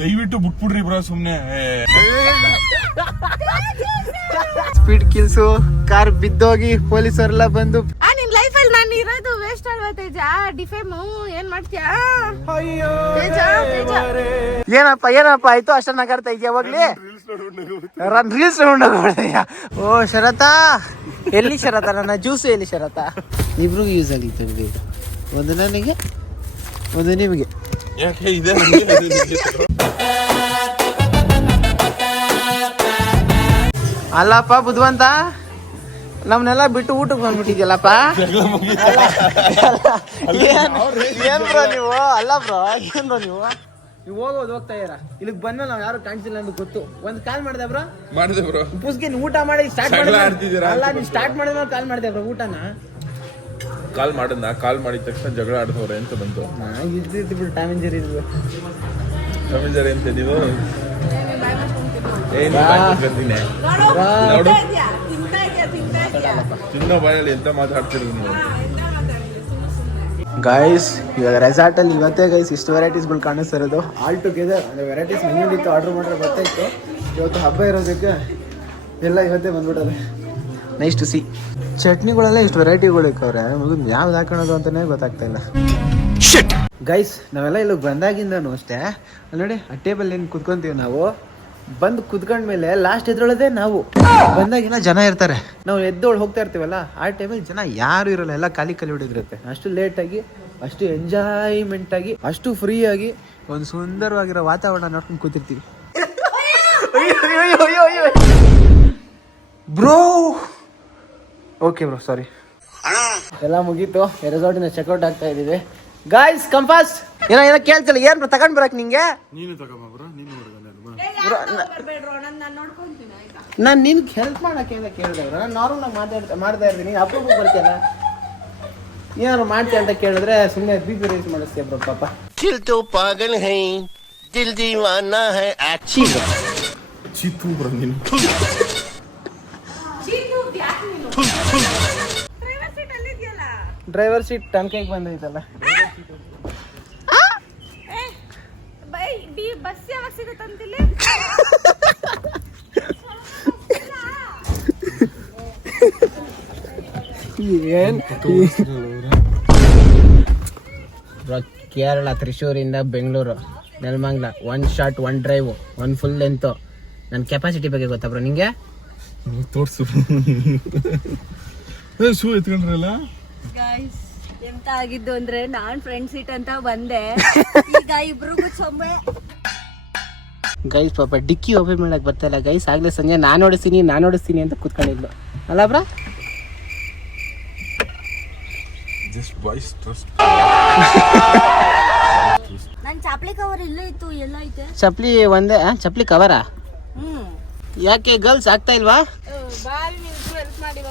ದಯವಿಟ್ಟು ಬಿಟ್ಬಿಡ್ರಿ ಬ್ರೋ ಸುಮ್ನೆ. ಸ್ಪೀಡ್ ಕಿಲ್ಸು ಕಾರ್ ಬಿದ್ದೋಗಿ ಪೊಲೀಸರೆಲ್ಲ ಬಂದು ಆ ನಿನ್ ಅಲ್ಲಿ ನಾನು ಇರೋದು ವೇಸ್ಟ್ ಅಲ್ವಾ ತೇಜ? ಡಿಫೇಮ್ ಏನ್ ಮಾಡ್ತೀಯಾ? ತೇಜ ತೇಜ. ಏನಪ್ಪ ಏನಪ್ಪ ಆಯ್ತು ಅಷ್ಟ ನಗಾಡ್ತಾ ಇದೆಯಾ ಯಾವಾಗ್ಲಿ ರೀಲ್ಸ್ ನೋಡ್ಕೊಂಡ್ಯ ಓ ಶರತ ಎಲ್ಲಿ ಶರತ? ನನ್ನ ಜ್ಯೂಸ್ ಎಲ್ಲಿ ಶರತ? ಇಬ್ರಿಗೂ ಯೂಸ್ ಆಗಿತ್ತು. ಒಂದು ನನಗೆ ಒಂದು ನಿಮಗೆ. ಯಾಕೆ ಇದೆ. ಅಲ್ಲಪ್ಪ ಬುದ್ಧವಂತ? ನಮ್ನೆಲ್ಲ ಬಿಟ್ಟು ಊಟಕ್ಕೆ ಬಂದ್ಬಿಟ್ಟಿದ್ಯಲ್ಲಪ್ಪ ಏನ್ ಬ್ರೋ ನೀವು? ಅಲ್ಲ ಬ್ರೋ ಏನ್ ಬ್ರೋ ನೀವು? ನೀವು ಹೋಗೋದು ಹೋಗ್ತಾ ಇರ ಇಲ್ಲಿಗೆ ಬಂದ್ಮೇಲೆ ನಾವು ಯಾರು ಕಾಣಿಸಿಲ್ಲ ಅಂತ ಗೊತ್ತು. ಒಂದ್ ಕಾಲ್ ಮಾಡಿದೆ ಬ್ರೋ? ಮಾಡಿದೆ ಬ್ರೋ. ಪುಸ್ಗೆ ನೀವು ಊಟ ಮಾಡಿ ಸ್ಟಾರ್ಟ್ ಮಾಡಿದ್ರೆ ಅಲ್ಲ ನೀವು ಸ್ಟಾರ್ಟ್ ಮಾಡಿದ್ಮೇಲೆ ಕಾಲ್ ಮಾಡಿದೆ ಬ್ರೋ ಊಟನ. ಕಾಲ್ ಮಾಡೋಣ ಕಾಲ್ ಮಾಡಿದ ತಕ್ಷಣ ಜಗಳ ಆಡಿದವ್ರೆ ಅಂತ ಬಂತು. ರಮೇಶ್ ಅಂತ ನೀವು ಏನ್ ನೋಡು ಬಾಯಲ್ಲಿ ಎಂತ ಗೈಸ್ ಇವಾಗ ರೆಸಾರ್ಟ್ ಅಲ್ಲಿ ಇವತ್ತೇ ಗೈಸ್ ಇಷ್ಟು ವೆರೈಟೀಸ್ಗಳು ಕಾಣಿಸ್ತಿರೋದು ಆಲ್ ಟುಗೆದರ್ ಅಂದ್ರೆ ವೆರೈಟೀಸ್ ಮೆನ್ಯೂ ಇತ್ತು ಆರ್ಡರ್ ಮಾಡಿದ್ರೆ ಗೊತ್ತಾಯ್ತು. ಇವತ್ತು ಹಬ್ಬ ಇರೋದಕ್ಕೆ ಎಲ್ಲ ಇವತ್ತೇ ಬಂದ್ಬಿಡೋದು ನೈಸ್ ಟು ಸಿ ಚಟ್ನಿಗಳೆಲ್ಲ ಇಷ್ಟು ವೆರೈಟಿಗಳು ಇಕ್ಕವ್ರೆ. ಮುಗಿದ್ ಯಾವ್ದು ಹಾಕೋಣದು ಅಂತಾನೆ ಗೊತ್ತಾಗ್ತಾ ಇಲ್ಲ. ಗೈಸ್ ನಾವೆಲ್ಲ ಇಲ್ಲಿಗೆ ಬಂದಾಗಿಂದನೂ ಅಷ್ಟೇ. ಅಲ್ಲಿ ನೋಡಿ ಆ ಟೇಬಲ್ ಏನು ಕುತ್ಕೊಂತೀವಿ ನಾವು? ಬಂದು ಕುತ್ಕೊಂಡ್ಮೇಲೆ ಲಾಸ್ಟ್ ಎದ್ರೊಳದೆ ನಾವು. ಬಂದಾಗಿನ ಜನ ಇರ್ತಾರೆ. ನಾವು ಎದ್ದೋಳು ಹೋಗ್ತಾ ಇರ್ತೀವಲ್ಲ ಆ ಟೈಮಲ್ಲಿ ಜನ ಯಾರು ಇರಲ್ಲ. ಎಲ್ಲ ಖಾಲಿ ಖಾಲಿ ಹೊಡಿದಿರುತ್ತೆ. ಅಷ್ಟು ಲೇಟಾಗಿ ಅಷ್ಟು ಎಂಜಾಯ್ಮೆಂಟ್ ಆಗಿ ಅಷ್ಟು ಫ್ರೀ ಆಗಿ ಒಂದು ಸುಂದರವಾಗಿರೋ ವಾತಾವರಣ ನೋಡ್ಕೊಂಡು ಕೂತಿರ್ತೀವಿ. ಬ್ರೋ ಓಕೆ ಬ್ರೋ ಸಾರಿ ಎಲ್ಲ ಮುಗೀತು. ರೆಸಾರ್ಟಿನ ಚೆಕ್ಔಟ್ ಆಗ್ತಾ ಇದೀವಿ ಗಾಯ್ಸ್ ಕಂಪಾಸ್ ಏನೋ ಏನೋ ಕೇಳ್ತಿಲ್ಲ. ಏನ್ ಬ್ರೋ ತಗೊಂಡ್ ಬರಕ್ ನಿಂಗೆ? ನೀನು ಬ್ರೋ ನಾನು ನಿನ್ ಹೆಲ್ಪ್ ಮಾಡಕ್ಕೆ ಅಂತ ಕೇಳಿದೆ ಬ್ರೋ ನಾನು ನಾರ್ಮಲ್ ಮಾತಾಡ್ತಾ ಮಾಡ್ತಾ ಇರ್ತೀನಿ. ಅಪ್ರೂಪ ಬರ್ತೀಯಲ್ಲ? ಏನಾದ್ರು ಮಾಡ್ತೀಯ ಅಂತ ಕೇಳಿದ್ರೆ ಸುಮ್ಮನೆ ಬೀಜ ರೇಸ್ ಮಾಡಿಸ್ತೀಯ ಬ್ರೋ ಪಾಪ. ದಿಲ್ ತೋ ಪಾಗಲ್ ಹೈ ದಿಲ್ ದೀವಾನಾ ಹೈ ಆಚಿ ಚಿತ್ತು ಬ್ರೋ ಡ್ರೈವರ್ ಸೀಟ್ ಟಂಕ ಬಂದೈತಲ್ಲ. ಬೈ ಡಿ ಬಸ್ ಯಾವಾಗ ಸಿಗುತ್ತಂತಿಲ್ಲ ಏನ್? Bro Kerala ತ್ರಿಶೂರಿಂದ Bengaluru Nelamangala one short one drive one full length ನನ್ನ ಕೆಪಾಸಿಟಿ ಬಗ್ಗೆ ಗೊತ್ತಾ ಬ್ರೋ ನಿಂಗೆ? ತೋರ್ಸು. ಶೂ ಎತ್ಕೊಂಡ್ರಲ್ಲ? ಗೈಸ್ ಎಂತ ಆಗಿದ್ದು ಅಂದ್ರೆ ನಾನ್ ಫ್ರೆಂಡ್ ಸೀಟ್ ಅಂತ ಬಂದೆ. ಈಗ ಇಬ್ರಿಗೂ ಸೊಮ್ಮೆ ಗೈಸ್ ಪಾಪ ಡಿಕ್ಕಿ ಒಬ್ಬ ಮಾಡಕ್ ಬರ್ತಾ ಇಲ್ಲ. ಗೈಸ್ ಆಗ್ಲೇ ಸಂಜೆ ನಾನು ಓಡಿಸ್ತೀನಿ ನಾನು ಓಡಿಸ್ತೀನಿ ಅಂತ ಕೂತ್ಕೊಂಡಿದ್ಲು. ಅಲ್ಲ ಬ್ರಾ? ಜಸ್ಟ್ ಬಾಯ್ಸ್ ಟ್ರಸ್ಟ್ ನನ್ ಚಾಪ್ಲಿ ಕವರ್ ಇಲ್ಲೇ ಇತ್ತು ಎಲ್ಲ ಐತೆ. ಚಪ್ಲಿ ಒಂದೇ ಚಪ್ಲಿ ಕವರಾ ಹ್ಮ್. ಯಾಕೆ ಗರ್ಲ್ಸ್ ಆಗ್ತಾ ಇಲ್ವಾ ಬಾರಿ ನೀವು ಹೆಲ್ಪ್ ಮಾಡಿ ಹೋಗ್ತಾರ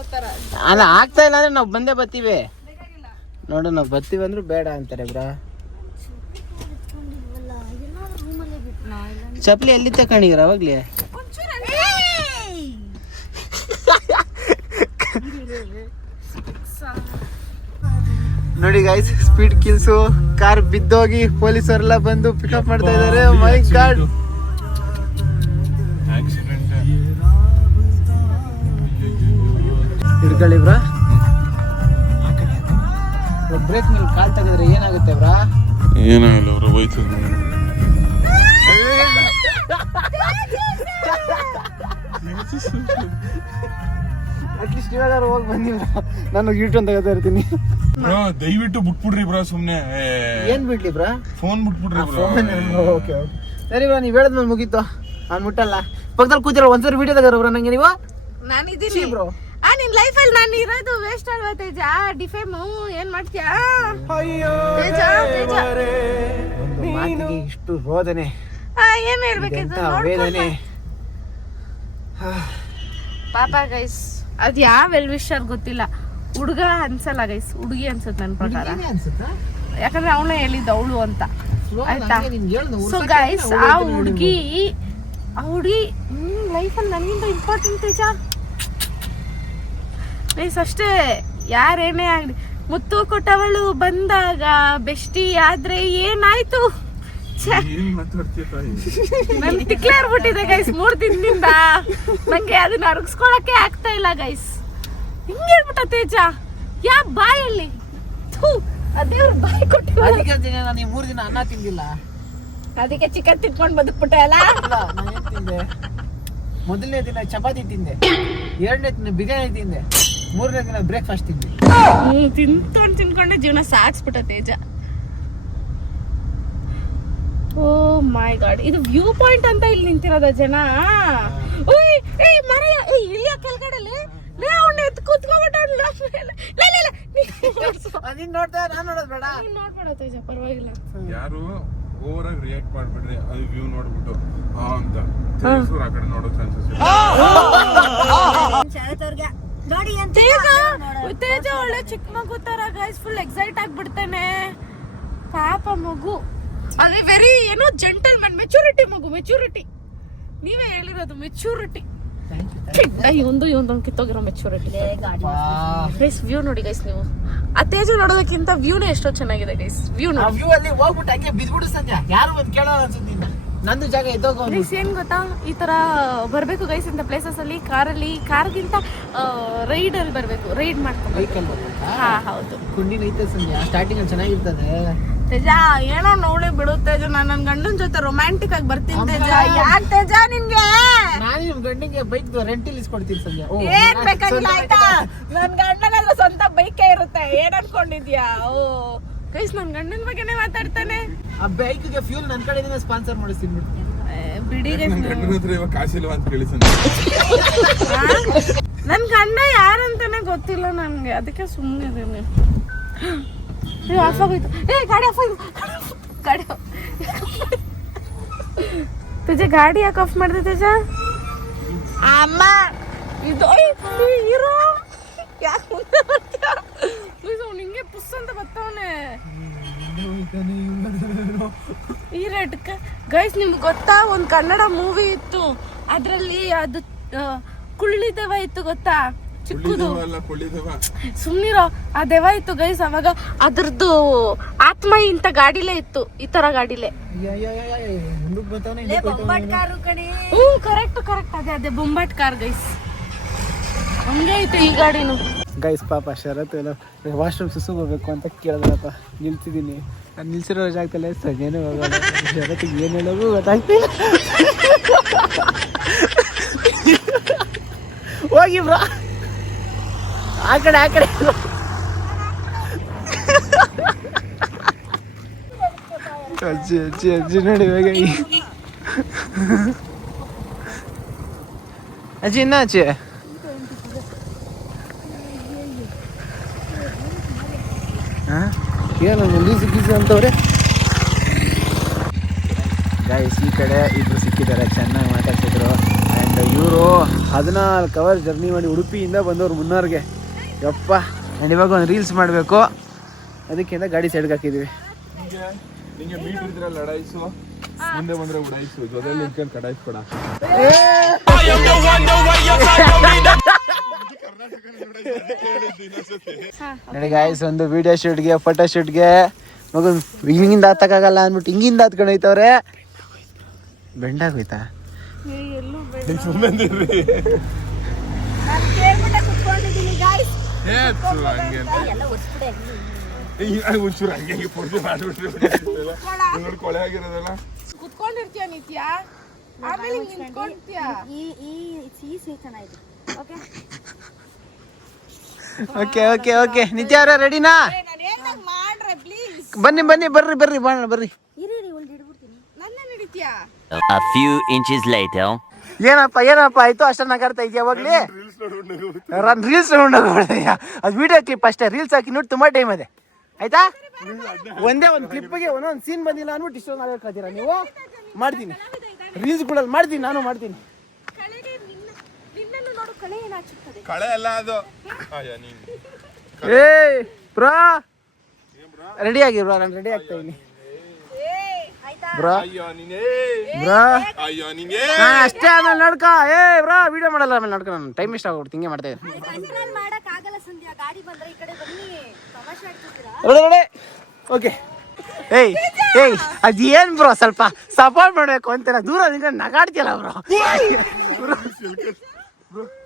ಅಲ್ಲ ಆಗ್ತಾ ಇಲ್ಲ ಅಂದ್ರೆ ನಾವು ಬಂದೇ ಬರ್ತೀವಿ. ನೋಡು ನಾವು ಬರ್ತೀವಿ ಅಂದ್ರೆ ಬೇಡ ಅಂತಾರೆ ಬ್ರಾ. ಚಪ್ಪಲಿ ಎಲ್ಲಿ ತಕೊಂಡಿರ ಅವಾಗ್ಲಿ? ನೋಡಿ ಗೈಸ್ ಸ್ಪೀಡ್ ಕಿಲ್ಸು ಕಾರ್ ಬಿದ್ದೋಗಿ ಪೊಲೀಸರೆಲ್ಲ ಬಂದು ಪಿಕಪ್ ಮಾಡ್ತಾ ಇದಾರೆ ಮೈ ಗಾಡ್ ಹಿಡ್ಕೊಳ್ಳಿ ಬ್ರಾ ಬ್ರೇಕ್ ಮೇಲೆ ಕಾಲ್ ತೆಗೆದ್ರೆ ಏನಾಗುತ್ತೆ ಬ್ರಾ ಏನಾಗಲ್ಲ ಅವ್ರು ಹೋಯ್ತು. ಅಟ್ಲೀಸ್ಟ್ ಇವಾಗಾರು ಹೋಗಿ ಬಂದಿ ನಾನು ಯೂಟ್ಯೂಬ್ ತೆಗೆತಾ ಇರ್ತೀನಿ. ಬ್ರೋ ದಯವಿಟ್ಟು ಬಿಟ್ಬಿಡ್ರಿ ಬ್ರೋ ಸುಮ್ಮನೆ ಏನ್ ಬಿಡ್ಲಿ ಬ್ರಾ? ಫೋನ್ ಬಿಟ್ಬಿಡ್ರಿ ಬ್ರೋ. ಓಕೆ ಓಕೆ ಸರಿ ಬ್ರಾ ನೀವು ಹೇಳಿದ್ಮೇಲೆ ಮುಗೀತು. ನಾನು ಮುಟ್ಟಲ್ಲ. ಪಕ್ಕದಲ್ಲಿ ಕೂತಿರೋ ಒಂದ್ಸರಿ ವಿಡಿಯೋ ತೆಗೆದ್ರ ಬ್ರ ನಂಗೆ ನೀವು? ನಾನಿದ್ದೀನಿ ಬ್ರೋ. ನಿನ್ ಲೈಫಲ್ಲಿ ನಾನು ಇರೋದು ವೇಸ್ಟ್ ಅಲ್ವಾ ತೇಜ? ಡಿಫೇಮ್ ಏನ್ ಮಾಡ್ತೀಯಾ? ತೇಜ ತೇಜ. ಒಂದು ಮಾತಿಗೆ ಇಷ್ಟು ರೋದನೆ. ಆ, ಏನ್ ಹೇಳ್ಬೇಕಿತ್ತು ವೇದನೆ? ಪಾಪ ಗೈಸ್ ಅದ್ ಯಾವ ಎಲ್ ವಿಶರ್ ಗೊತ್ತಿಲ್ಲ. ಹುಡುಗ ಅನ್ಸಲ್ಲ ಗೈಸ್ ಹುಡುಗಿ ಅನ್ಸುತ್ತೆ ನನ್ನ ಪ್ರಕಾರ. ಯಾಕಂದ್ರೆ ಅವನೇ ಹೇಳಿದ್ದ ಅವಳು ಅಂತ. ಆಯ್ತಾ? ಸೊ ಗೈಸ್ ಆ ಹುಡುಗಿ ಆ ಹುಡುಗಿ ಲೈಫಲ್ಲಿ ನನಗಿಂತ ಇಂಪಾರ್ಟೆಂಟ್ ತೇಜ. ಗೈಸ್ ಅಷ್ಟೇ ಯಾರೇನೇ ಆಗಲಿ ಮುತ್ತು ಕೊಟ್ಟವಳು ಬಂದಾಗ ಬೆಸ್ಟಿ ಆದ್ರೆ ಏನಾಯ್ತು? ಏನ್ ಮಾತಾಡ್ತೀಯ ತಾಯಿ? ನನ್ ಟಿಕ್ಲೇರ್ ಬಿಟ್ಟಿದೆ ಗೈಸ್ ಮೂರ್ ದಿನದಿಂದ. ನಂಗೆ ಅದನ್ನ ಅರಗಿಸ್ಕೊಳಕ್ಕೆ ಆಗ್ತಾ ಇಲ್ಲ ಗೈಸ್ ಹಿಂಗೆ ಹೇಳ್ಬಿಟ್ಟ ತೇಜ. ಯಾ ಬಾಯಲ್ಲಿ? ಥು, ಅದೇವ್ರ ಬಾಯಿ ಕೊಟ್ಟಿಲ್ಲ. ಮೂರು ದಿನ ಅನ್ನ ತಿಂದಿಲ್ಲ. ಅದಕ್ಕೆ ಚಿಕನ್ ತಿಟ್ಕೊಂಡು ಬದುಕ್ಬಿಟ್ಟೆ ಅಲ್ಲ ನಾನು ಏನ್ ತಿಂದೆ? ಮೊದಲನೇ ದಿನ ಚಪಾತಿ ತಿಂದೆ. ಎರಡನೇ ದಿನ ಬಿರಿಯಾನಿ ತಿಂದೆ. ಮೂರನೇ ದಿನ ಬ್ರೇಕ್ಫಾಸ್ಟ್ ತಿಂದ್ವಿ. ಹ್ಮ್ ತಿನ್ಕೊಂಡ್ ತಿನ್ಕೊಂಡೆ ಜೀವನ ಸಾಕ್ಸ್ಬಿಟ್ಟ ತೇಜ. ಓ ಮೈ ಗಾಡ್ ಇದು ವ್ಯೂ ಪಾಯಿಂಟ್ ಅಂತ ಇಲ್ಲಿ ನಿಂತಿರೋದ ಜನ? ಓಯ್ ಏಯ್ ಮರೆಯ ಏಯ್ ಇಳಿಯ ಕೆಳಗಡೆ ಲೇ ಅವ್ನ ಎತ್ ಕೂತ್ಕೊಂಡ್ಬಿಟ್ಟ ನೀನ್ ನೋಡ್ತಾ ನಾನು ನೋಡೋದು ಬೇಡ. ನೋಡ್ಬೇಡ ತೇಜ ಪರವಾಗಿಲ್ಲ. ಯಾರು ಓವರ್ ಆಗಿ ರಿಯಾಕ್ಟ್ ಮಾಡ್ಬಿಡ್ರಿ ಅದು ವ್ಯೂ ನೋಡ್ಬಿಟ್ಟು ಆ ಅಂತ. ತಿರ್ಗಿಸ್ರು ಆ ಕಡೆ ನೋಡೋ ಚಾನ್ಸಸ್ ತೇಜ ತೇಜ ಒಳ್ಳೆ ಚಿಕ್ಕ ಮಗು ತರ ಗೈಸ್ ಫುಲ್ ಎಕ್ಸೈಟ್ ಆಗ್ಬಿಡ್ತಾನೆ. ಪಾಪ ಮಗು. ಅದೇ ವೆರಿ ಏನೋ ಜೆಂಟಲ್ ಮ್ಯಾನ್ ಮೆಚುರಿಟಿ ಮಗು ಮೆಚುರಿಟಿ ನೀವೇ ಹೇಳಿರೋದು ಮೆಚುರಿಟಿ ಇವಂದು ಇವೊಂದು ಕಿತ್ತೋಗಿರೋ ಮೆಚುರಿಟಿ ಗೈಸ್ ವ್ಯೂ ನೋಡಿ ಗೈಸ್ ನೀವು. ಆ ತೇಜ ನೋಡೋದಕ್ಕಿಂತ ವ್ಯೂನೇ ಎಷ್ಟೋ ಚೆನ್ನಾಗಿದೆ ಗೈಸ್ ವ್ಯೂ ನೋಡಿ. ವ್ಯೂ ಅಲ್ಲಿ ಹೋಗ್ಬಿಟ್ಟು ಹಂಗೆ ಬಿದ್ಬಿಡು ಸಂಜೆ ಯಾರು ಬಂದು ಕೇಳೋ ಅನ್ಸುತ್ತೆ ನಿನ್ನ ನಂದು ಜಾಗ ಎದ್ದೋಗ ಗೈಸ್ ಏನ್ ಗೊತ್ತಾ? ಈ ತರ ಬರ್ಬೇಕು ಗೈಸ್ ಇಂತ ಪ್ಲೇಸಸ್ ಅಲ್ಲಿ ಕಾರಲ್ಲಿ ಕಾರ್ಗಿಂತ ರೈಡ್ ಅಲ್ಲಿ ಬರ್ಬೇಕು. ರೈಡ್ ಮಾಡ್ಕೊಂಡು ಹಾ ಹೌದು. ಕುಂಡಿನ ಐತೆ ಸಂಜೆ ಸ್ಟಾರ್ಟಿಂಗ್ ಅಲ್ಲಿ ಚೆನ್ನಾಗಿರ್ತದೆ. ತೇಜ ಏನೋ ನೋಡಿ ಬಿಡು ತೇಜ. ನಾನು ನನ್ನ ಗಂಡನ ಜೊತೆ ರೊಮ್ಯಾಂಟಿಕ್ ಆಗಿ ಬರ್ತೀನಿ ತೇಜ. ಯಾಕೆ ತೇಜ ನಿನ್ಗೆ? ನಾನು ನಿಮ್ ಗಂಡನಿಗೆ ಬೈಕ್ ರೆಂಟ್ ಇಸ್ಕೊಡ್ತೀನಿ ಸಂಜೆ ಏನ್ ಬೇಕಾಗಿಲ್ಲ ಆಯ್ತಾ? ನನ್ ಗಂಡನ ಸ್ವಂತ ಬೈಕೇ ಇರುತ್ತೆ. ಏನ್ ಅನ್ಕೊಂಡಿದ್ಯಾ? ಓ. ಗೈಸ್ ನನ್ ಗಂಡನ ಬಗ್ಗೆನೇ ಮಾತಾಡ್ತಾನೆ. ಆ ಬೈಕ್ಗೆ ಫ್ಯೂಲ್ ನನ್ನ ಕಡೆಯಿಂದ ಸ್ಪಾನ್ಸರ್ ಮಾಡಿಸ್ತೀನಿ ಬಿಡು ಬಿಡಿ ನನ್. ಗಂಡನ ಹತ್ರ ಇವಾಗ ಕಾಸಿಲ್ವಾ ಅಂತ ಕೇಳಿ ಸಂಜೆ ನನ್ನ ನನ್ ಗಂಡ ಯಾರಂತಾನೆ ಗೊತ್ತಿಲ್ಲ ನನ್ಗೆ. ಅದಕ್ಕೆ ಸುಮ್ಮನೆ ಇದೀನಿ ಏ ಆಫ್ ಆಗೋಯ್ತು. ಏ ಗಾಡಿ ಆಫ್ ಆಯ್ತು. ಗಾಡಿ off. ತೇಜ ಗಾಡಿ ಯಾಕೆ ಆಫ್ ಮಾಡಿದೆ ತೇಜ? ಅಮ್ಮ. ಇದು ಹೀರೋ ಯಾಕೆ ಮುಂದೆ ಬರ್ತೀಯ? ಪ್ಲೀಸ್ ಅವ್ನು ಹಿಂಗೆ ಪುಸ್ ಅಂತ ಬರ್ತಾವನೆ. ಈ ರೆಡ್ ಗೈಸ್ ನಿಮ್ಗೆ ಗೊತ್ತಾ? ಒಂದು ಕನ್ನಡ ಮೂವಿ ಇತ್ತು. ಅದರಲ್ಲಿ ಅದು ಕುಳ್ಳಿ ದೆವ ಇತ್ತು ಗೊತ್ತಾ? ಚಿಕ್ಕದು. ಕುಳ್ಳಿದವ ಅಲ್ಲ ಕುಳ್ಳಿದವ. ಸುಮ್ನಿರೋ ಆ ದೆವ ಇತ್ತು ಗೈಸ್ ಅವಾಗ ಅದ್ರದ್ದು ಆತ್ಮ ಇಂತ ಗಾಡಿಲೇ ಇತ್ತು. ಈ ತರ ಗಾಡಿಲೇ. ಕಾರ್ ಕಡೆ ಹ್ಞೂ ಕರೆಕ್ಟ್ ಕರೆಕ್ಟ್ ಅದೇ ಅದೇ ಬೊಂಬಾಟ್ ಕಾರ್ ಗೈಸ್ ಐತೆ ಈ ಗಾಡಿನು. ಗೈಸ್ ಪಾಪ ಶರತ್ ಎಲ್ಲ ವಾಶ್ರೂಮ್ ಸುಸು ಹೋಗ್ಬೇಕು ಅಂತ ಕೇಳಿದ್ರಪ್ಪ. ನಿಲ್ತಿದ್ದೀನಿ. ನಾನು ನಿಲ್ಸಿರೋ ಜಾಗದಲ್ಲೇ ಸರಿಯೇನು ಹೋಗೋದು ಶರತ್ತಿಗೆ ಏನು ಹೇಳೋದು ಗೊತ್ತಾಗ್ತಿಲ್ಲ ಹೋಗಿ ಬ್ರಾ. ಆ ಕಡೆ ಆ ಕಡೆ. ಅಜ್ಜಿ ಅಜ್ಜಿ ಅಜ್ಜಿ ನೋಡಿ ಬೇಗ ಅಜ್ಜಿ, ಇನ್ನ ಅಜ್ಜಿ ಏನು ಲೀಸು ಗೀಸು ಅಂತವ್ರೆ. ಗೈಸ್ ಈ ಕಡೆ ಇಬ್ರು ಸಿಕ್ಕಿದ್ದಾರೆ ಚೆನ್ನಾಗಿ ಮಾತಾಡ್ತಿದ್ರು ಆ್ಯಂಡ್ ಇವರು ಹದಿನಾಲ್ಕು ಅವರ್ ಜರ್ನಿ ಮಾಡಿ ಉಡುಪಿಯಿಂದ ಬಂದವರು ಮುನ್ನಾರ್ಗೆ. ಯಪ್ಪ ಆ್ಯಂಡ್ ಇವಾಗ ಒಂದು ರೀಲ್ಸ್ ಮಾಡಬೇಕು. ಅದಕ್ಕಿಂತ ಗಾಡಿ ಸೈಡ್ಗೆ ಹಾಕಿದ್ದೀವಿ ಮುಂದೆ ಬಂದ್ರೆ ಉಡಾಯಿಸು ಜೊತೆಲಿ ನಿಂತ್ಕೊಂಡು ಕಡಾಯಿಸ್ಬೇಡ. ನೋಡಿ ಗಾಯ್ಸ್ ಒಂದು ವಿಡಿಯೋ ಶೂಟ್ಗೆ ಫೋಟೋ ಶೂಟ್ಗೆ ಮಗು ಹಿಂಗಿಂದ ಹತ್ತಕ್ಕಾಗಲ್ಲ ಅಂದ್ಬಿಟ್ಟು ಹಿಂಗಿಂದ ಹತ್ಕೊಂಡು ಹೋಯ್ತವ್ರೆ ಬೆಂಡಾಗೋಯ್ತಾ ಎಲ್ಲೂ ಹಂಗೆ ಅಂತ ಒಂಚೂರು ಹಂಗೆ ಹಂಗೆ ಪುಡ್ದು ಮಾಡ್ಬಿಟ್ರೆ ನೋಡಿ ಕೊಳೆ ಆಗಿರೋದಲ್ಲ ಕುತ್ಕೊಂಡಿರ್ತೀಯ ನಿತ್ಯ ಆಮೇಲೆ ನಿಂತ್ಕೊಳ್ತೀಯ ಈ ಈ ಸೀಸೆ ಚೆನ್ನಾಗಿದೆ ಓಕೆ ಓಕೆ ಓಕೆ ಓಕೆ ನಿತ್ಯ ಅವರ ರೆಡಿನಾ ಬನ್ನಿ ಬನ್ನಿ ಬರ್ರಿ ಬರ್ರಿ ಬಾಣ ಬರ್ರಿ. ಇರಿ ಇರಿ ಒಂದು ಹಿಡ್ಬಿಡ್ತೀನಿ. ನನ್ನ ನಡೀತೀಯ? A few inches later. ಏನಪ್ಪ ಏನಪ್ಪ ಆಯ್ತು? ಅಷ್ಟನ್ನ ನಗಾಡ್ತಾ ಇದೆಯಾ ಹೋಗ್ಲಿ? ರನ್ ರೀಲ್ಸ್ ನೋಡೋದಯ್ಯ ಅದು ವಿಡಿಯೋ ಕ್ಲಿಪ್ ಅಷ್ಟೇ ರೀಲ್ಸ್ ಹಾಕಿ ನೋಡಿ ತುಂಬಾ ಟೈಮ್ ಇದೆ. ಆಯ್ತಾ? ಒಂದೇ ಒಂದು ಕ್ಲಿಪ್ಗೆ ಒಂದೊಂದು ಸೀನ್ ಬಂದಿಲ್ಲ ಅಂದ್ಬಿಟ್ಟು ಇಷ್ಟೊಂದು ಆಗಕ್ಕಾತೀರಾ ನೀವು? ಮಾಡ್ತೀನಿ. ರೀಲ್ಸ್ಗಳಲ್ಲಿ ಮಾಡ್ತೀನಿ ನಾನು ಮಾಡ್ತೀನಿ ಕಳೆಗೆ ನಿನ್ನ ನಿನ್ನನ್ನು ನೋಡು ಕಳೆ ಏನಾಗ್ತದೆ ಕಳೆ ಅಲ್ಲ ಅದು. ಅಯ್ಯ ನೀನು. ಏ ಬ್ರಾ. ರೆಡಿ ಆಗಿ ಬ್ರಾ ನಾನು ರೆಡಿ ಆಗ್ತಾ ಇದೀನಿ ಬ್ರೋ. ಅಯ್ಯೋ ನೀನೇ. ಬ್ರೋ. ಅಯ್ಯೋ ನೀನೇ. ನಾನು ಅಷ್ಟೇ ಆಮೇಲೆ ನಡ್ಕ. ಏ ಬ್ರಾ ವಿಡಿಯೋ ಮಾಡಲ್ಲ ಆಮೇಲೆ ನಡ್ಕ ನಾನು. ಟೈಮ್ ಇಷ್ಟ ಆಗ್ಬಿಡ್ತು ಹಿಂಗೆ ಮಾಡ್ತಾ ಇದ್ದೀನಿ. ನಾನು ಮಾಡಕ್ ಆಗಲ್ಲ ಸಂಧ್ಯಾ. ಗಾಡಿ ಬಂದ್ರೆ ಈ ಕಡೆ ಬನ್ನಿ. ತಮಾಷೆ ಆಡ್ತಿದ್ದೀರಾ? ರೆಡಿ ರೆಡಿ ಓಕೆ ಏಯ್ ಏಯ್ ಅದೇನ್ ಬ್ರೋ ಸ್ವಲ್ಪ ಸಪೋರ್ಟ್ ಮಾಡ್ಬೇಕು ಅಂತೀರ? ದೂರ ನಿಂತ್ಕೊಂಡು ನಗಾಡ್ತಿಯಲ್ಲ ಬ್ರೋ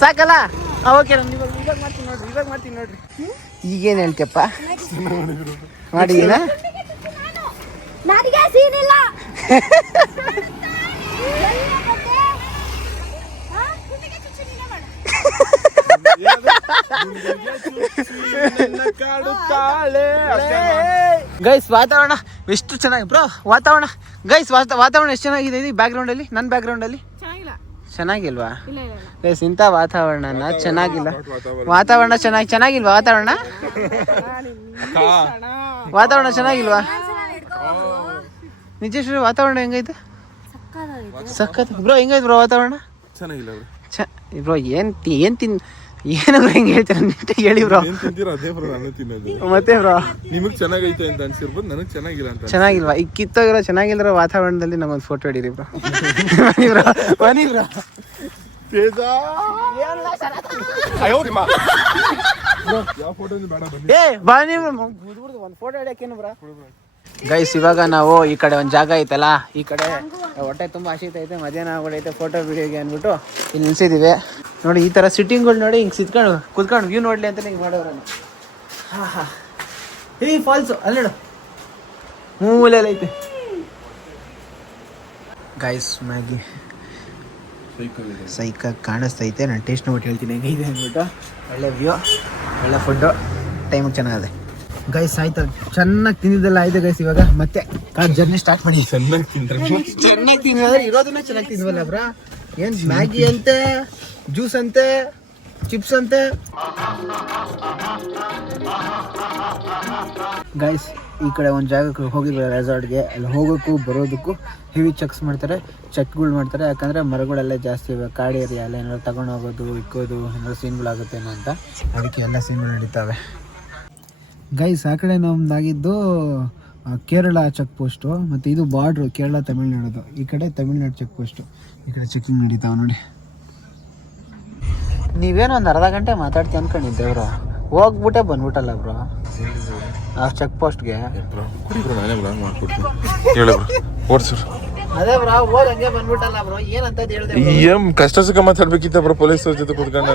ಸಾಕಲ್ಲ? ಓಕೆ ನಾನು ಇವಾಗ ಇವಾಗ ಮಾಡ್ತೀನಿ ನೋಡ್ರಿ ಇವಾಗ ಮಾಡ್ತೀನಿ ನೋಡ್ರಿ. ಈಗೇನು ಹೇಳ್ತಿಯಪ್ಪ? ಮಾಡಿದೀನ? ನನಗೆ ಗೈಸ್ ವಾತಾವರಣ ಎಷ್ಟು ಚೆನ್ನಾಗಿ ಬ್ರೋ ವಾತಾವರಣ ಗೈಸ್ ವಾತಾವರಣ ಎಷ್ಟು ಚೆನ್ನಾಗಿದೆ ಇದು ಬ್ಯಾಕ್ ಗ್ರೌಂಡ್ ಅಲ್ಲಿ? ನನ್ನ ಬ್ಯಾಕ್ ಗ್ರೌಂಡ್ ಅಲ್ಲಿ? ಚೆನ್ನಾಗಿಲ್ಲ. ಚೆನ್ನಾಗಿಲ್ವಾ? ಇಲ್ಲ ಇಲ್ಲ ಇಲ್ಲ. ಗೈಸ್ ಇಂಥ ವಾತಾವರಣನ ಚೆನ್ನಾಗಿಲ್ಲ. ವಾತಾವರಣ ಚೆನ್ನಾಗಿ ಚೆನ್ನಾಗಿಲ್ವಾ ವಾತಾವರಣ? ವಾತಾವರಣ ಚೆನ್ನಾಗಿಲ್ವಾ? ನಿಜೇಶ್ವರ ವಾತಾವರಣ ಹೆಂಗೈತೆ? ಸಖತ್ ಬ್ರೋ ಹೆಂಗೈತೆ ಬ್ರೋ ವಾತಾವರಣ? ಚೆನ್ನಾಗಿಲ್ಲ ಬ್ರೋ ಏನ್ ತಿ- ಏನ್ ತಿನ್ ಏನು ಬ್ರೋ ಹೆಂಗೆ ಹೇಳ್ತೀರ? ನೀಟಾಗಿ ಹೇಳಿ ಬ್ರೋ. ಏನ್ ತಿಂತೀರ? ಅದೇ ಬ್ರೋ ನಾನು ತಿನ್ನೋದು. ಮತ್ತೆ ಬ್ರೋ. ನಿಮಗ್ ಚೆನ್ನಾಗೈತೆ ಅಂತ ಅನ್ಸಿರ್ಬೋದು ನನಗ್ ಚೆನ್ನಾಗಿಲ್ಲ ಅಂತ ಚೆನ್ನಾಗಿಲ್ವಾ? ಈ ಕಿತ್ತೋಗಿರೋ ಚೆನ್ನಾಗಿಲ್ದಿರೋ ವಾತಾವರಣದಲ್ಲಿ ನಗೊಂದು ಫೋಟೋ ಹಿಡೀರಿ ಬ್ರೋ. ಬನ್ನಿ ಬ್ರೋ ಬನ್ನಿ ಬ್ರೋ. ಯಾವ ಫೋಟೋ ಬೇಡ ಬನ್ನಿ. ಏ ಬನ್ನಿ ಒಂದು ಫೋಟೋ ಹಿಡಿಯಕ್ಕೇನು ಬ್ರೋ? ಗೈಸ್ ಇವಾಗ ನಾವು ಈ ಕಡೆ ಒಂದು ಜಾಗ ಐತಲ್ಲ, ಈ ಕಡೆ ಹೊಟ್ಟೆ ತುಂಬ ಐತೆ, ಮಧ್ಯಾಹ್ನ ಆಗ್ಬಿಡೈತೆ ಫೋಟೋ ವಿಡಿಯೋಗೆ ಅಂದ್ಬಿಟ್ಟು ಇಲ್ಲಿ ನಿಲ್ಸಿದ್ದೀವಿ ನೋಡಿ, ಈ ಥರ ಸಿಟ್ಟಿಂಗ್ಗಳು ನೋಡಿ ಹಿಂಗೆ ಸಿತ್ಕೊಂಡು ಕುತ್ಕೊಂಡು ವ್ಯೂ ನೋಡ್ಲಿ ಅಂತ ಹಿಂಗೆ ಮಾಡೋರು ಹಾಂ ಹಾಂ. ಏಯ್ ಫಾಲ್ಸು ಅಲ್ಲಿ ನೋಡು. ಮೂಲೆಲ್ಲ ಐತೆ. ಗೈಸ್ ಮ್ಯಾಗಿ ಸೈಕಾಗಿ ಕಾಣಿಸ್ತೈತೆ ನಾನು ಟೇಸ್ಟ್ ನೋಡ್ಬಿಟ್ಟು ಹೇಳ್ತೀನಿ ಹೆಂಗಿದೆ ಅಂದ್ಬಿಟ್ಟು. ಒಳ್ಳೆ ವ್ಯೂ ಒಳ್ಳೆ ಫುಡ್ಡು ಟೈಮಿಗೆ ಚೆನ್ನಾಗಿದೆ. ಗೈಸ್ ಆಯ್ತು? ಚೆನ್ನಾಗಿ ತಿಂದಿದ್ದೆಲ್ಲ ಆಯ್ತು ಗೈಸ್ ಇವಾಗ? ಮತ್ತೆ ಜರ್ನಿ ಸ್ಟಾರ್ಟ್ ಮಾಡಿ. ಚೆನ್ನಾಗಿ ತಿಂದ್ರೆ. ಚೆನ್ನಾಗಿ ಇರೋದನ್ನ ಚೆನ್ನಾಗಿ ಬ್ರಾ? ಏನ್ ಮ್ಯಾಗಿ ಅಂತೆ ಜ್ಯೂಸ್ ಅಂತೆ ಚಿಪ್ಸ್ ಅಂತೆ? ಗೈಸ್ ಈ ಕಡೆ ಒಂದು ಜಾಗಕ್ಕೆ ಹೋಗಿದ್ವಿ ರೆಸಾರ್ಟ್ಗೆ ಅಲ್ಲಿ ಹೋಗೋಕ್ಕೂ ಬರೋದಕ್ಕೂ ಹೆವಿ ಚೆಕ್ಸ್ ಮಾಡ್ತಾರೆ ಚೆಕ್ಗಳು ಮಾಡ್ತಾರೆ. ಯಾಕಂದರೆ ಮರಗಳೆಲ್ಲ ಜಾಸ್ತಿ ಇವೆ. ಕಾಡಿ ಏರಿಯಾ ಎಲ್ಲ ಏನಾದ್ರು ತಗೊಂಡೋಗೋದು ಇಕ್ಕೋದು ಏನಾದ್ರು ಸೀನ್ಗಳಾಗುತ್ತೇನೋ ಅಂತ. ಅದಕ್ಕೆ ಎಲ್ಲ ಸೀನ್ಗಳು ನಡೀತಾವೆ. ಗೈಸ್ ಆ ಕಡೆ ನಮ್ದಾಗಿದ್ದು ಕೇರಳ ಚೆಕ್ ಪೋಸ್ಟು ಮತ್ತು ಇದು ಬಾರ್ಡ್ರು ಕೇರಳ ತಮಿಳ್ನಾಡುದು ಈ ಕಡೆ ತಮಿಳ್ನಾಡು ಚೆಕ್ ಪೋಸ್ಟು ಈ ಕಡೆ ಚೆಕಿಂಗ್ ನಡೀತಾವ ನೋಡಿ. ನೀವೇನೋ ಒಂದು ಅರ್ಧ ಗಂಟೆ ಮಾತಾಡ್ತೀವಿ ಅನ್ಕೊಂಡಿದ್ದೆ ಬ್ರೋ. ಹೋಗ್ಬಿಟ್ಟೆ ಬಂದ್ಬಿಟ್ಟಲ್ಲ ಬ್ರೋ. ಆ ಚೆಕ್ ಪೋಸ್ಟ್ಗೆ ಏನ್ ಕಷ್ಟ ಸುಖ ಮಾತಾಡ್ಬೇಕಿತ್ತ ಬ್ರೋ ಪೊಲೀಸ್ ಜೊತೆ ಕುತ್ಕೊಂಡು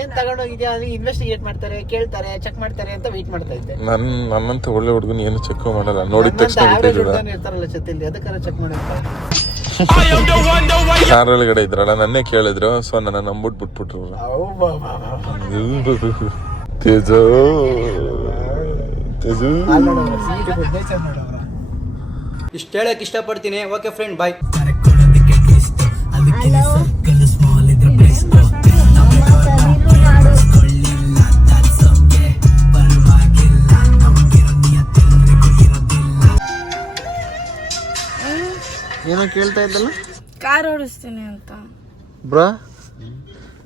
ಏನ್ ತಗೊಂಡೋಗಿದ್ಯಾ? ಇನ್ವೆಸ್ಟಿಗೇಟ್ ಮಾಡ್ತಾರೆ ಕೇಳ್ತಾರೆ ಚೆಕ್ ಮಾಡ್ತಾರೆ ಅಂತ ವೇಟ್ ಮಾಡ್ತಾ ಇದ್ದೆ. ನನ್ ನನ್ನಂತ ಒಳ್ಳೆ ಹುಡುಗನ ಏನು ಚೆಕ್ ಮಾಡಲ್ಲ ನೋಡಿದ ತಕ್ಷಣ ಇರ್ತಾರಲ್ಲ ಜೊತೆಲಿ ಅದಕ್ಕಾರ ಚೆಕ್ ಮಾಡಿರ್ತಾರೆ ಕಾರೊಳಗಡೆ ಇದ್ರಲ್ಲ ನನ್ನೇ ಕೇಳಿದ್ರು ಸೊ ನನ್ನ ನಂಬಿಟ್ ಬಿಟ್ಬಿಟ್ರು ತೇಜೋ ತೇಜು. ಇಷ್ಟು ಹೇಳಕ್ ಇಷ್ಟಪಡ್ತೀನಿ. ಓಕೆ ಫ್ರೆಂಡ್ ಬಾಯ್ ಏನೋ ಕೇಳ್ತಾ ಇದ್ದಲ್ಲ? ಕಾರ್ ಓಡಿಸ್ತೀನಿ ಅಂತ. ಬ್ರಾ?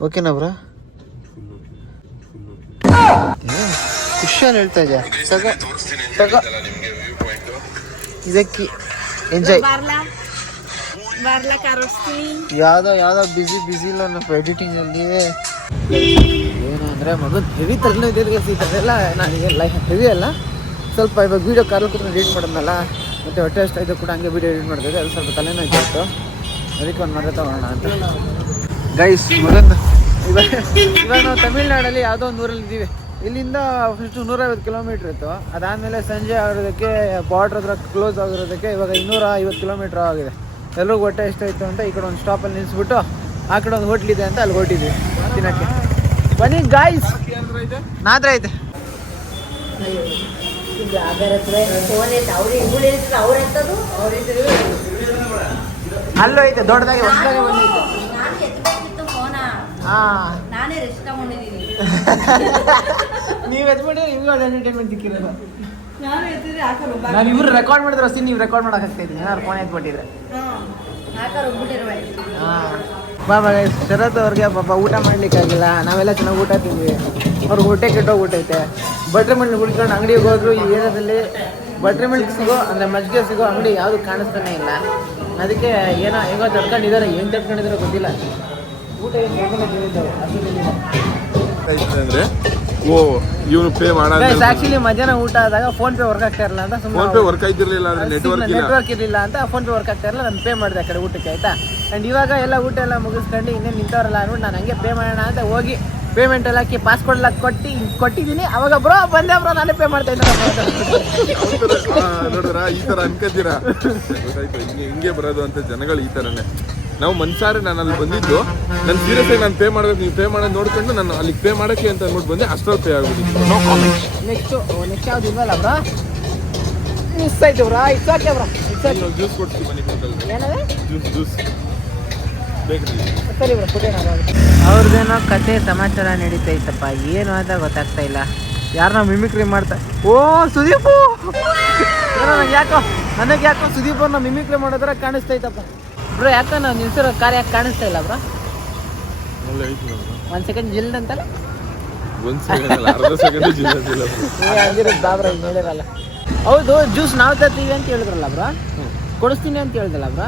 ಓಕೆನಾ ಬ್ರಾ? ಖುಷಿಯಲ್ಲಿ ಹೇಳ್ತಾ ಇದ್ಯಾ? ತಗೋ ತಗೋ. ಇದಕ್ಕೆ ಎಂಜಾಯ್ ಯಾವ್ದೋ ಯಾವ್ದೋ ಬಿಸಿ ಬಿಸಿ ಇಲ್ಲ ನಮ್ಮ ಎಡಿಟಿಂಗ್ ಅಲ್ಲಿ. ಏನು ಅಂದ್ರೆ ಮಗನ್ ಹೆವಿ ತಲೆನೋವು ಇದೆಲ್ಲ ನನಗೆ ಲೈಫ್ ಹೆವಿ ಅಲ್ಲ. ಸ್ವಲ್ಪ ಇವಾಗ ವೀಡಿಯೋ ಕಾರಲ್ಲಿ ಕೂಡ ಎಡಿಟ್ ಮಾಡೋದಲ್ಲ ಮತ್ತೆ ಹೊಟ್ಟೆ ಅಷ್ಟು ಇದು ಕೂಡ ಹಂಗೆ ವೀಡಿಯೋ ಎಡಿಟ್ ಮಾಡಿದ್ರೆ ಅದು ಸ್ವಲ್ಪ ತಲೆನೋ ಇತ್ತು ಅದಕ್ಕೆ ಒಂದು ಮರ ತಗೋಣ ಅಂತ. ಗೈಸ್ ಮಗನ್ ಇವಾಗ ಇವಾಗ ನಾವು ತಮಿಳ್ನಾಡಲ್ಲಿ ಯಾವುದೋ ಒಂದು ಊರಲ್ಲಿ ಇದ್ದೀವಿ ಇಲ್ಲಿಂದ ಫಸ್ಟ್ ನೂರೈವತ್ತು ಕಿಲೋಮೀಟ್ರ್ ಇತ್ತು. ಅದಾದಮೇಲೆ ಸಂಜೆ ಆಗಿರೋದಕ್ಕೆ ಬಾರ್ಡ್ರ್ ಹತ್ರ ಕ್ಲೋಸ್ ಆಗಿರೋದಕ್ಕೆ ಇವಾಗ ಇನ್ನೂರ ಐವತ್ತು ಕಿಲೋಮೀಟ್ರ್ ಆಗಿದೆ ಎಲ್ಲರಿಗೂ ಹೊಟ್ಟೆ ಎಷ್ಟಾಯಿತು ಅಂತ ಈ ಕಡೆ ಒಂದು ಸ್ಟಾಪಲ್ಲಿ ನಿಲ್ಲಿಸ್ಬಿಟ್ಟು ಆ ಕಡೆ ಒಂದು ಹೋಟ್ಲಿದೆ ಅಂತ ಅಲ್ಲಿ ಹೊಟ್ಟಿದ್ವಿ ತಿನ್ನಕ್ಕೆ ಬನ್ನಿ ಗಾಯ್ಸ್ ನಾದ್ರ ಐತೆ. ಅಲ್ಲೂ ಐತೆ ದೊಡ್ಡದಾಗಿ ಹೊಸದಾಗಿ ಬಂದೈತೆ ಹಾ ನಾನೇ ರೆಸ್ಟ್ ತಗೊಂಡಿದ್ದೀನಿ. ನೀವು ಎದ್ಬಿಟ್ರೆ ನಿಮ್ಗೆ ಒಳ್ಳೆ ಎಂಟರ್ಟೈನ್ಮೆಂಟ್ ಸಿಕ್ಕಿರೋದು. ನಾನು ಇವ್ರು ರೆಕಾರ್ಡ್ ಮಾಡಿದ್ರೆ ಅಷ್ಟೇ ನೀವು ರೆಕಾರ್ಡ್ ಮಾಡಕ್ಕೆ ಆಗ್ತಾ ಇದ್ದೀನಿ. ಏನಾದ್ರು ಫೋನ್ ಎತ್ಬಿಟ್ಟಿದ್ರೆ. ಹಾಕರ್ ಹೋಗ್ಬಿಟ್ಟಿರುವೆ ಬಾ ಬಾ guys, ಶರತ್ ಅವ್ರಿಗೆ ಪಾಪ ಊಟ ಮಾಡ್ಲಿಕ್ಕಾಗಿಲ್ಲ ನಾವೆಲ್ಲ ಚೆನ್ನಾಗಿ ಊಟ ತಿಂದ್ವಿ. ಅವ್ರಿಗೆ ಹೊಟ್ಟೆ ಕೆಟ್ಟೋಗ್ಬಿಟ್ಟೈತೆ ಬಟ್ರಿ ಮಿಲ್ಕ್ ಹುಡ್ಕೊಂಡು ಅಂಗಡಿಗೆ ಹೋದ್ರು ಈ ಏರಿಯಾದಲ್ಲಿ ಬಟ್ರಿ ಮಿಲ್ಕ್ ಸಿಗೋ ಅಂದರೆ ಮಜ್ಜಿಗೆ ಸಿಗೋ ಅಂಗಡಿ ಯಾವುದು ಕಾಣಿಸ್ತಾನೆ ಇಲ್ಲ. ಅದಕ್ಕೆ ಏನೋ ಹೆಂಗೋ ತಡ್ಕೊಂಡಿದ್ದಾರೆ ಏನು ತಡ್ಕೊಂಡಿದ್ದಾರೆ ಗೊತ್ತಿಲ್ಲ. ಅಂದ್ರೆ ಓ ಇವನು ಪೇ ಮಾಡೋದು ಆಕ್ಚುಲಿ ಮಧ್ಯಾಹ್ನ ಊಟ ಆದಾಗ ಫೋನ್ ಪೇ ವರ್ಕ್ ಆಗ್ತಾ ಇರಲಿಲ್ಲ ಅಂತ ಫೋನ್ ಪೇ ವರ್ಕ್ ಆಯ್ತಿರ್ಲಿಲ್ಲ ಅಂದ್ರೆ ನೆಟ್ವರ್ಕ್ ನೆಟ್ವರ್ಕ್ ಇರಲಿಲ್ಲ ಅಂತ ಫೋನ್ ಪೇ ವರ್ಕ್ ಆಗ್ತಾ ಇರಲಿಲ್ಲ ನಾನು ಪೇ ಮಾಡಿದೆ ಆ ಕಡೆ ಊಟಕ್ಕೆ ಆಯ್ತಾ? ಆ್ಯಂಡ್ ಇವಾಗ ಎಲ್ಲ ಊಟ ಎಲ್ಲ ಮುಗಿಸ್ಕೊಂಡು ಇನ್ನೇನು ನಿಂತವ್ರಲ್ಲ ಅಂದ್ಬಿಟ್ಟು ನಾನು ಹಂಗೆ ಪೇ ಮಾಡೋಣ ಅಂತ ಹೋಗಿ ಪೇಮೆಂಟ್ ಎಲ್ಲ ಹಾಕಿ ಪಾಸ್ಪೋರ್ಟ್ ಎಲ್ಲ ಕೊಟ್ಟು ಕೊಟ್ಟಿದ್ದೀನಿ. ಅವಾಗ ಬ್ರೋ ಬಂದೆ ಬ್ರೋ ನಾನೇ ಪೇ ಮಾಡ್ತಾ ಇದ್ದೆ ನೋಡಿದ್ರ? ಈ ತರ ಅನ್ಕೋತೀರಾ? ಹಿಂಗೆ ಬರೋದು ಅಂತ ಜನಗಳು ಈ ತರನೇ. ನಾವು ಮನ್ಸಾರೆ ನಾನು ಅಲ್ಲಿ ಬಂದಿದ್ದು. ನನ್ನ ಸೀರಿಯಸ್ ಆಗಿ ನಾನು ಪೇ ಮಾಡಬೇಕು ನೀವು ಪೇ ಮಾಡೋದು ನೋಡ್ಕೊಂಡು ನಾನು ಅಲ್ಲಿಗೆ ಪೇ ಮಾಡಕ್ಕೆ ಅಂತ ಅಂದ್ಬಿಟ್ಟು ಬಂದೆ ಅಷ್ಟರಲ್ಲಿ ಪೇ ಆಗ್ಬಿಟ್ಟಿತ್ತು. ನೋ ಕಾಮೆಂಟ್ಸ್ ನೆಕ್ಸ್ಟು ನೆಕ್ಸ್ಟ್ ಯಾವ್ದು ಇಲ್ವಲ್ಲ ಬ್ರಾ ಮಿಸ್ ಆಯ್ತು bro it's okay bro it's okay juice ಕೊಡ್ತೀವಿ ಮನೆ ಹೋಟೆಲ್ ಏನದು? ಜ್ಯೂಸ್ ಜ್ಯೂಸ್ ಬೇಕ್ರಿ. ಸರಿ ಬ್ರಾ ಕೊಟ್ಟೇನ ಅವ್ರದ್ದೇನೋ ಕತೆ ಸಮಾಚಾರ ನಡೀತೈತಪ್ಪ ಏನು ಅಂತ ಗೊತ್ತಾಗ್ತಾ ಇಲ್ಲ. ಯಾರನ್ನ ಮಿಮಿಕ್ರಿ ಮಾಡ್ತಾ ಓ ಸುದೀಪು! ಏನೋ ನಂಗೆ ಯಾಕೋ ನನಗೆ ಯಾಕೋ ಸುದೀಪ್ ಅವ್ರನ್ನ ಮಿಮಿಕ್ರಿ ಮಾಡೋದ್ರ ಕಾಣಿಸ್ತೈತಪ್ಪ ಬ್ರೋ ಯಾಕೋ ನಾವು ನಿಲ್ಸಿರೋ ಕಾರ್ ಯಾಕೆ ಕಾಣಿಸ್ತಾ ಇಲ್ಲ ಬ್ರೋ. ಒಂದು ಸೆಕೆಂಡ್ ಜಿಲ್ಡ್ ಅಂತಲ್ಲ? ಹಂಗಿರೋದು ಬಾಬ್ರ ಹೇಳಿರಲ್ಲ ಹೌದು ಜ್ಯೂಸ್ ನಾವು ತರ್ತೀವಿ ಅಂತ ಹೇಳಿದ್ರಲ್ಲ ಬ್ರೋ ಕೊಡಿಸ್ತೀನಿ ಅಂತ ಹೇಳಿದ್ರಲ್ಲ ಬ್ರೋ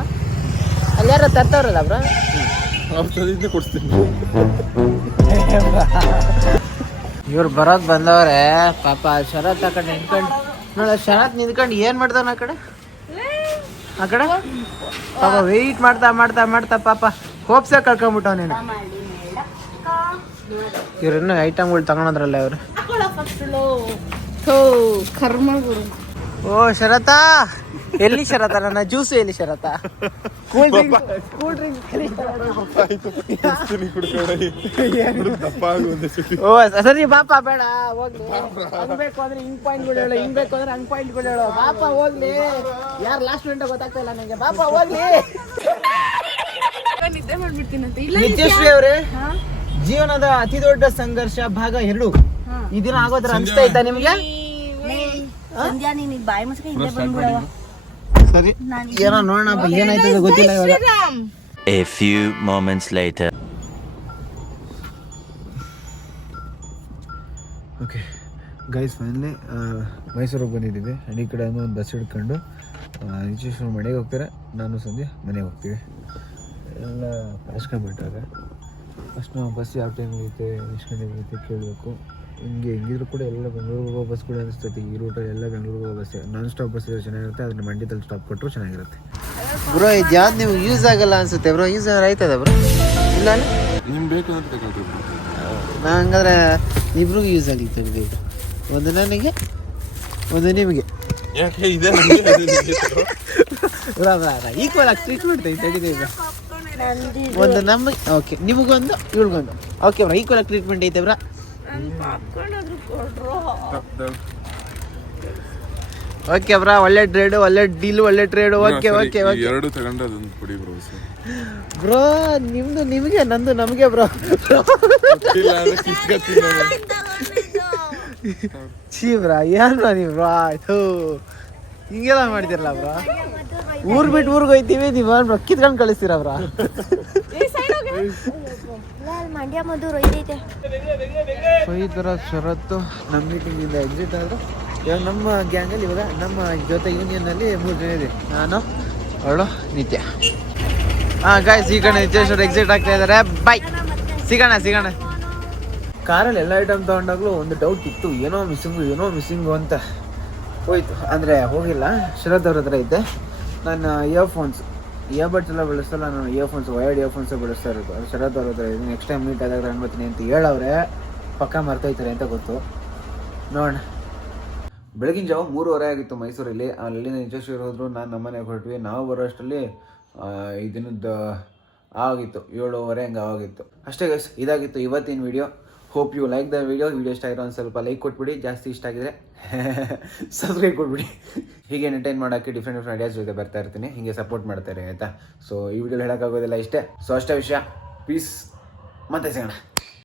ಅಲ್ಲಿ ಯಾರ ತರ್ತವ್ರಲ್ಲ ಬ್ರೋ ಕೊಡ್ತೀನಿ ಇವ್ರು ಬರೋದ್ ಬಂದವ್ರೆ ಪಾಪ ಶರತ್ ಆ ಕಡೆ ನಿಂತ್ಕೊಂಡು ನೋಡ ಶರತ್ ನಿಂತ್ಕೊಂಡು ಏನ್ ಮಾಡ್ತಾನ ಆ ಕಡೆ? ಆ ಕಡೆ? ಪಾಪ ವೆಯ್ಟ್ ಮಾಡ್ತಾ ಮಾಡ್ತಾ ಮಾಡ್ತಾ ಪಾಪ ಹೋಪ್ಸ ಕಳ್ಕೊಂಡ್ಬಿಟ್ಟ ನೀನು. ಇವ್ರನ್ನ ಇನ್ನೂ ಐಟಮ್ಗಳು ತಗೊಂಡ್ರಲ್ಲ ಇವ್ರು ಓ ಶರತ. ಎಲ್ಲಿ ಶರತ? ನನ್ನ ಜ್ಯೂಸು ಎಲ್ಲಿ Sharath? Cool drink cool drink ಓ ಸರಿ ಬಾಪ ಬೇಡ ಹೋಗ್ಲಿ. ಹಂಗ್ ಬೇಕು ಅಂದ್ರೆ ಹಿಂಗ್ ಪಾಯಿಂಟ್ಗಳು ಹೇಳು ಹಿಂಗ್ ಬೇಕು ಅಂದ್ರೆ ಹಂಗ್ ಪಾಯಿಂಟ್ಗಳು ಹೇಳೋ. ಬಾಪ ಹೋಗ್ಲಿ. ಯಾರು ಲಾಸ್ಟ್ ಮಿನಿಟ್ ಗೊತ್ತಾಗ್ತಾ ಇಲ್ಲ ನಂಗೆ. ಬಾಪ ಹೋಗ್ಲಿ. ನಿದ್ದೆ ಮಾಡ್ಬಿಡ್ತೀನಂತೆ ಇಲ್ಲ ನಿತ್ಯಶ್ರೀ ಅವರೇ ಜೀವನದ ಅತಿ ದೊಡ್ಡ ಸಂಘರ್ಷ ಭಾಗ ಎರಡು. ಈ ದಿನ ಆಗೋದ್ರ ಅನ್ಸ್ತಾ ಇದ್ದ ನಿಮ್ಗೆ? ಸಂಧ್ಯಾ ನೀನಿಗ್ ಬಾಯಿ ಮುಸ್ಕ ಹಿಂದೆ ಬಂದ್ಬಿಡವ ಸರಿ. ಏನೋ ನೋಡೋಣ ಏನಾಯ್ತು ಗೊತ್ತಿಲ್ಲ ಇವಾಗ. A few moments later. Okay guys finally ಮೈಸೂರಿಗೆ ಬಂದಿದ್ದೀವಿ. ಹಳ್ಳಿ ಕಡೆ ಒಂದು ಬಸ್ ಹಿಡ್ಕೊಂಡು ರಿಜಿಸ್ಟ್ರೇಷನ್ ಮನೆಗೆ ಹೋಗ್ತಾರೆ? ನಾನು ಸಂಜೆ ಮನೆಗೆ ಹೋಗ್ತೀವಿ. ಎಲ್ಲ ಕಳ್ಸ್ಕೊಂಡ್ಬಿಟ್ಟಾಗ. ಫಸ್ಟ್ ನಾವು ಬಸ್ ಯಾವ ಟೈಮ್ ಐತೆ ಎಷ್ಟು ಗಂಟೆಗೆ ಐತೆ ಕೇಳಬೇಕು. ಹಿಂಗೆ ಹೆಂಗಿದ್ರು ಕೂಡ ಎಲ್ಲ ಬೆಂಗಳೂರಿಗೆ ಹೋಗೋ ಬಸ್ ಕೂಡ ಅನಿಸ್ತೈತಿ. ಈ ರೂಟಲ್ಲಿ ಎಲ್ಲ ಬೆಂಗಳೂರಿಗೆ ಹೋಗೋ ಬಸ್ ನಾನ್ ಸ್ಟಾಪ್ ಬಸ್ ಚೆನ್ನಾಗಿರುತ್ತೆ ಅದನ್ನ ಮಂಡ್ಯದಲ್ಲಿ ಸ್ಟಾಪ್ ಕೊಟ್ಟರು ಚೆನ್ನಾಗಿರುತ್ತೆ. ಬ್ರೋ ಇದು ಯಾವ್ದು ನೀವು ಯೂಸ್ ಆಗಲ್ಲ ಅನ್ಸುತ್ತೆ ಬ್ರೋ ಯೂಸ್ ಆಯ್ತದ ಬ್ರೋ ಇಲ್ಲ ನಿಮ್ಗೆ ಬೇಕು ಅಂತ ನಾ ಹಂಗಾದ್ರೆ ಇಬ್ರಿಗೂ ಯೂಸ್ ಆಗಲಿ ತೆಗ್ದು ಒಂದು ನನಗೆ ಒಂದು ನಿಮಗೆ. ಈಕ್ವಲ್ ಆಗಿ ಟ್ರೀಟ್ಮೆಂಟ್ ಐತೆ ಒಂದು ನಮಗೆ ಓಕೆ ನಿಮಗೊಂದು ಇವಳಿಗೊಂದು. ಓಕೆ ಬ್ರಾ ಈಕ್ವಲ್ ಆಗಿ ಟ್ರೀಟ್ಮೆಂಟ್ ಐತೆ ಬ್ರಾ. ಓಕೆ ಬ್ರಾ ಒಳ್ಳೆ ಟ್ರೇಡ್ ಒಳ್ಳೆ ಡೀಲ್ ಒಳ್ಳೆ ಟ್ರೇಡ್ ಓಕೆ ಓಕೆ ಓಕೆ ಎರಡು ತಗೊಂಡ್ರೆ ಅದೊಂದು ಕೊಡಿ ಬ್ರೋ ಬ್ರೋ ನಿಮ್ದು ನಿಮಗೆ ನಂದು ನಮಗೆ ಬ್ರೋ. ಛೀ ಬ್ರಾ ಏನ್ ಬ್ರಾ ನೀವು ಬ್ರಾ? ಆಯ್ತು ಹಿಂಗೆಲ್ಲ ಮಾಡ್ತಿರಲ್ಲ ಬ್ರಾ? ಊರ್ ಬಿಟ್ಟು ಊರಿಗೆ ಹೋಯ್ತೀವಿ ನೀವು ಬ್ರಾ ಕಿತ್ಕೊಂಡು ಕಳಿಸ್ತೀರಾ ಬ್ರಾ? ಮಂಡ್ಯ ಸೊ, ಈ ಥರ ಷರತ್ತು ನಮ್ಮ ಮೀಟಿಂಗಿಂದ ಎಕ್ಸಿಟ್ ಆದರು, ಇವಾಗ ನಮ್ಮ ಗ್ಯಾಂಗಲ್ಲಿ ಇವಾಗ ನಮ್ಮ ಜೊತೆ ಯೂನಿಯನ್ನಲ್ಲಿ ಮೂರು ಜನ ಇದೆ ನಾನು, ಅವಳು, ನಿತ್ಯ. ಹಾಂ ಗಾಯ್ಸ್ ಈ ಕಡೆ ನಿತ್ಯೇಶ್ವರ ಎಕ್ಸಿಟ್ ಆಗ್ತಾ ಇದ್ದಾರೆ. ಬಾಯ್ ಸಿಗೋಣ ಸಿಗೋಣ. ಕಾರಲ್ಲಿ ಎಲ್ಲ ಐಟಮ್ ತೊಗೊಂಡಾಗಲೂ ಒಂದು ಡೌಟ್ ಇತ್ತು. ಏನೋ ಮಿಸ್ಸಿಂಗು ಏನೋ ಮಿಸ್ಸಿಂಗು ಅಂತ. ಹೋಯ್ತು. ಅಂದರೆ ಹೋಗಿಲ್ಲ. ಶರತ್ ಅವ್ರ ಹತ್ರ ಇದ್ದೆ ನನ್ನ ಇಯರ್ಫೋನ್ಸ್ ಇಯರ್ಬಡ್ಸ್ ಎಲ್ಲ ಬಳಸಲ್ಲ ನಾನು ಇಯರ್ಫೋನ್ಸ್ ವೈರ್ಡ್ ಇಯರ್ಫೋನ್ಸ್ ಬಳಸ್ತಾ ಇರೋದು ಅದು ಶರತ್ ಅವ್ರ ನೆಕ್ಸ್ಟ್ ಟೈಮ್ ಮೀಟ್ ಆದಾಗ ಅನ್ಬತ್ತೀನಿ ಅಂತ ಹೇಳವ್ರೆ. ಪಕ್ಕ ಮರ್ತೋಯ್ತಾರೆ ಅಂತ ಗೊತ್ತು. ನೋಡೋಣ. ಬೆಳಗಿನ ಜಾವ ಮೂರುವರೆ ಆಗಿತ್ತು ಮೈಸೂರಲ್ಲಿ. ಅಲ್ಲಿಂದ ಇಂಟ್ರೆಸ್ಟ್ ಹೋದ್ರು. ನಾನು ನಮ್ಮನೆಗೆ ಹೊರಟ್ವಿ. ನಾವು ಬರೋ ಅಷ್ಟರಲ್ಲಿ ಈ ದಿನದ ಆಗಿತ್ತು. ಏಳುವರೆ ಹಂಗೆ ಆಗಿತ್ತು. ಅಷ್ಟೇ ಗೈಸ್ ಇದಾಗಿತ್ತು ಇವತ್ತಿನ video hope you like the video video ಇಷ್ಟ ಆಗಿರೋ ಒಂದು ಸ್ವಲ್ಪ ಲೈಕ್ ಕೊಟ್ಬಿಡಿ. ಜಾಸ್ತಿ ಇಷ್ಟ ಆಗಿದ್ರೆ ಸಬ್ಸ್ಕ್ರೈಬ್ ಕೊಟ್ಬಿಡಿ. ಹೀಗೆ ಎಂಟರ್ಟೈನ್ ಮಾಡೋಕ್ಕೆ ಡಿಫ್ರೆಂಟ್ ಡಿಫ್ರೆಂಟ್ ಐಡಿಯಾಸ್ ಜೊತೆ ಬರ್ತಾ ಇರ್ತೀನಿ. ಹೀಗೆ ಸಪೋರ್ಟ್ ಮಾಡ್ತಾರೆ, ಆಯಿತಾ? ಸೊ ಈ ವಿಡಿಯೋ ಹೇಳೋಕ್ಕಾಗೋದಿಲ್ಲ ಇಷ್ಟೇ. ಸೊ ಅಷ್ಟೇ ವಿಷಯ. ಪೀಸ್ ಮತ್ತೆ ಸಿಗೋಣ.